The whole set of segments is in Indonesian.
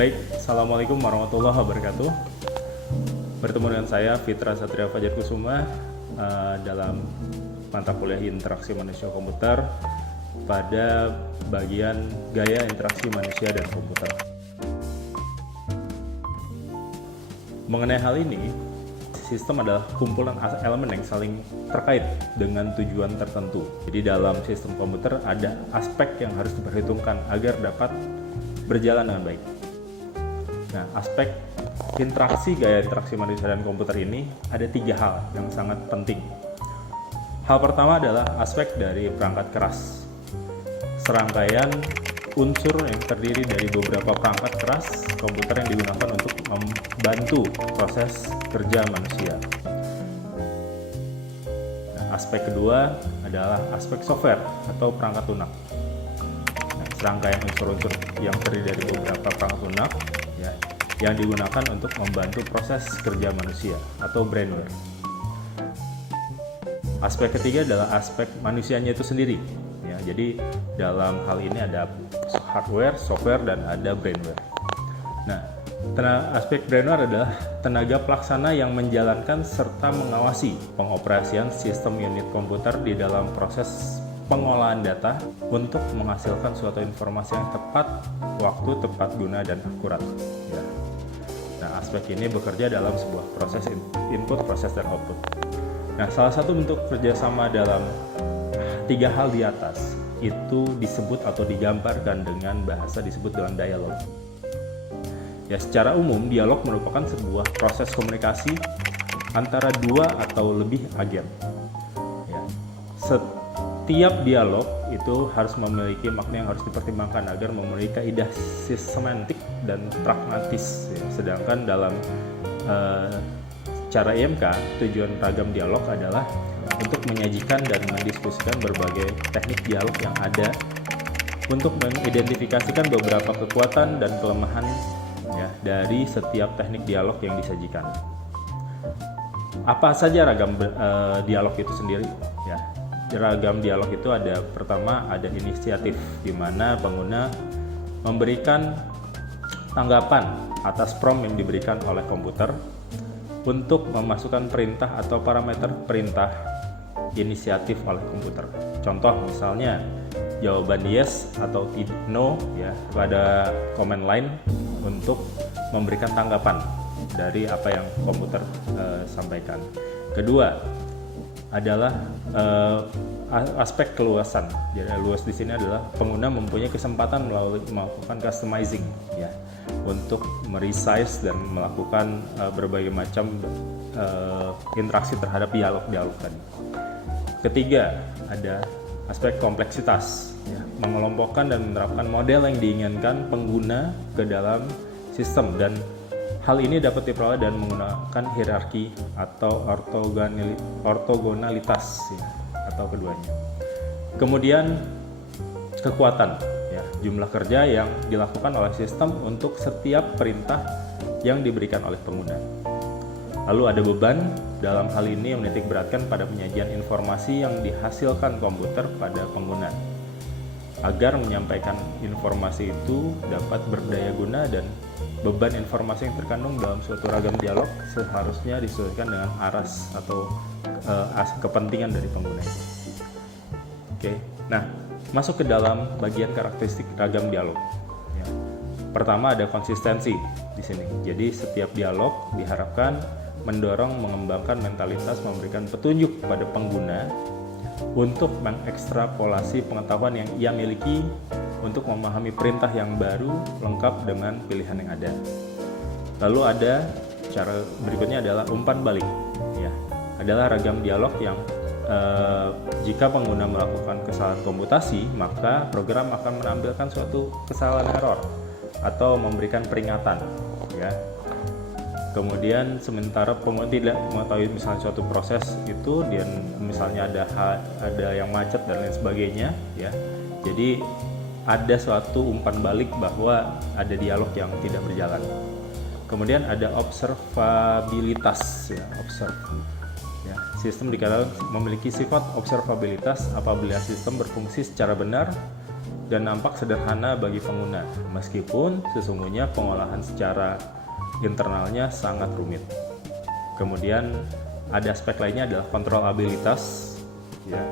Baik, Assalamualaikum warahmatullahi wabarakatuh. Bertemu dengan saya Fitra Satria Fajar Kusuma dalam mata kuliah interaksi manusia komputer pada bagian gaya interaksi manusia dan komputer. Mengenai hal ini, sistem adalah kumpulan elemen yang saling terkait dengan tujuan tertentu. Jadi dalam sistem komputer ada aspek yang harus diperhitungkan agar dapat berjalan dengan baik. Nah, aspek interaksi gaya interaksi manusia dan komputer ini ada 3 hal yang sangat penting. Hal pertama adalah aspek dari perangkat keras. Serangkaian unsur yang terdiri dari beberapa perangkat keras komputer yang digunakan untuk membantu proses kerja manusia. Nah, aspek kedua adalah aspek software atau perangkat lunak. Nah, serangkaian unsur-unsur yang terdiri dari beberapa perangkat lunak ya, yang digunakan untuk membantu proses kerja manusia atau brainware. Aspek ketiga adalah aspek manusianya itu sendiri. Ya, jadi dalam hal ini ada hardware, software, dan ada brainware. Nah, aspek brainware adalah tenaga pelaksana yang menjalankan serta mengawasi pengoperasian sistem unit komputer di dalam proses pengolahan data untuk menghasilkan suatu informasi yang tepat waktu, tepat guna, dan akurat. Ya. Nah, aspek ini bekerja dalam sebuah proses input, proses, dan output. Nah, salah satu bentuk kerjasama dalam 3 hal di atas itu disebut atau digambarkan dengan bahasa disebut dengan dialog. Ya, secara umum dialog merupakan sebuah proses komunikasi antara 2 atau lebih agen. Ya. Setiap dialog itu harus memiliki makna yang harus dipertimbangkan agar memenuhi kaidah semantik dan pragmatis. Ya. Sedangkan dalam cara IMK, tujuan ragam dialog adalah untuk menyajikan dan mendiskusikan berbagai teknik dialog yang ada untuk mengidentifikasikan beberapa kekuatan dan kelemahan ya, dari setiap teknik dialog yang disajikan. Apa saja ragam dialog itu sendiri? Ya, ragam dialog itu ada pertama ada inisiatif, di mana pengguna memberikan tanggapan atas prompt yang diberikan oleh komputer untuk memasukkan perintah atau parameter perintah inisiatif oleh komputer. Contoh misalnya jawaban yes atau no ya pada command line untuk memberikan tanggapan dari apa yang komputer sampaikan. Kedua adalah aspek keluasan. Jadi luas di sini adalah pengguna mempunyai kesempatan melakukan customizing ya untuk meresize dan melakukan berbagai macam interaksi terhadap dialog tadi. Ketiga, ada aspek kompleksitas, ya, mengelompokkan dan menerapkan model yang diinginkan pengguna ke dalam sistem, dan hal ini dapat diperoleh dan menggunakan hierarki atau ortogonalitas, ya, atau keduanya. Kemudian kekuatan, ya, jumlah kerja yang dilakukan oleh sistem untuk setiap perintah yang diberikan oleh pengguna. Lalu ada beban, dalam hal ini menitik beratkan pada penyajian informasi yang dihasilkan komputer pada pengguna. Agar menyampaikan informasi itu dapat berdaya guna, dan beban informasi yang terkandung dalam suatu ragam dialog seharusnya disesuaikan dengan aras atau kepentingan dari pengguna itu. Oke, nah masuk ke dalam bagian karakteristik ragam dialog. Ya. Pertama ada konsistensi di sini. Jadi setiap dialog diharapkan mendorong mengembangkan mentalitas, memberikan petunjuk pada pengguna untuk mengekstrapolasi pengetahuan yang ia miliki untuk memahami perintah yang baru lengkap dengan pilihan yang ada. Lalu ada cara berikutnya adalah umpan balik. Ya, adalah ragam dialog yang jika pengguna melakukan kesalahan komputasi, maka program akan menampilkan suatu kesalahan error atau memberikan peringatan. Ya. Kemudian sementara pengguna tidak mengetahui misalnya suatu proses itu, dan misalnya ada yang macet dan lain sebagainya, ya. Jadi ada suatu umpan balik bahwa ada dialog yang tidak berjalan. Kemudian ada observabilitas, ya, Ya, sistem dikatakan memiliki sifat observabilitas apabila sistem berfungsi secara benar dan nampak sederhana bagi pengguna, meskipun sesungguhnya pengolahan secara internalnya sangat rumit. Kemudian ada aspek lainnya adalah kontrolabilitas, ya,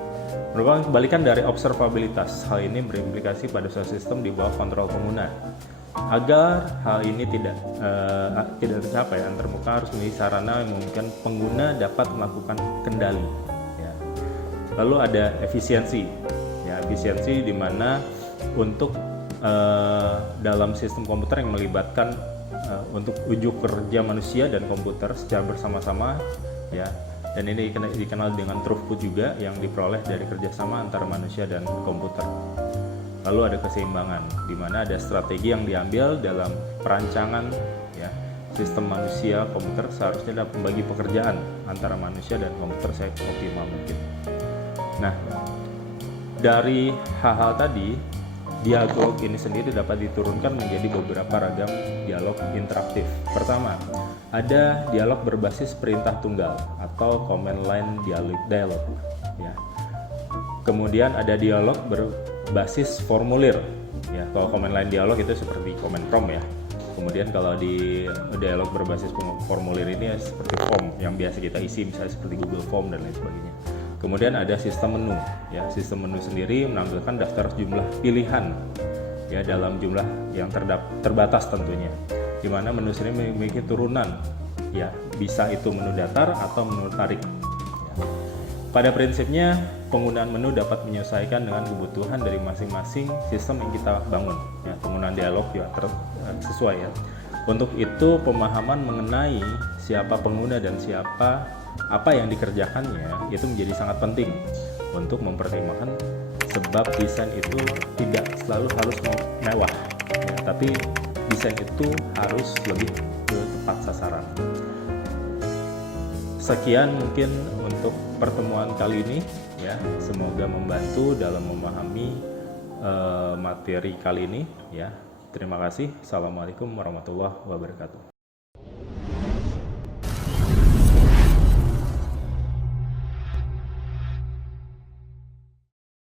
merupakan kebalikan dari observabilitas. Hal ini berimplikasi pada suatu sistem di bawah kontrol pengguna. Agar hal ini tidak tercapai, antarmuka harus menjadi sarana yang memungkinkan pengguna dapat melakukan kendali. Ya. Lalu ada efisiensi, ya, efisiensi di mana untuk dalam sistem komputer yang melibatkan untuk ujuk kerja manusia dan komputer secara bersama-sama, ya, dan ini dikenal dengan throughput juga yang diperoleh dari kerjasama antara manusia dan komputer. Lalu ada keseimbangan, di mana ada strategi yang diambil dalam perancangan, ya, sistem manusia komputer seharusnya dapat membagi pekerjaan antara manusia dan komputer seoptimal mungkin. Nah, dari hal-hal tadi, dialog ini sendiri dapat diturunkan menjadi beberapa ragam dialog interaktif. Pertama, ada dialog berbasis perintah tunggal atau command line dialog, ya. Kemudian ada dialog berbasis formulir, ya. Kalau command line dialog itu seperti command prompt, ya. Kemudian kalau di dialog berbasis formulir ini seperti form yang biasa kita isi, misalnya seperti Google Form dan lain sebagainya. Kemudian ada sistem menu, ya. Sistem menu sendiri menampilkan daftar jumlah pilihan, ya, dalam jumlah yang terbatas tentunya, di mana menu sendiri memiliki turunan, ya, bisa itu menu datar atau menu tarik. Ya. Pada prinsipnya penggunaan menu dapat menyesuaikan dengan kebutuhan dari masing-masing sistem yang kita bangun, ya. Penggunaan dialog juga sesuai, ya. Untuk itu pemahaman mengenai siapa pengguna dan apa yang dikerjakannya itu menjadi sangat penting untuk mempertimbangkan, sebab desain itu tidak selalu harus mewah, ya, tapi desain itu harus lebih tepat sasaran. Sekian mungkin untuk pertemuan kali ini, ya, semoga membantu dalam memahami materi kali ini, ya. Terima kasih. Assalamualaikum warahmatullahi wabarakatuh.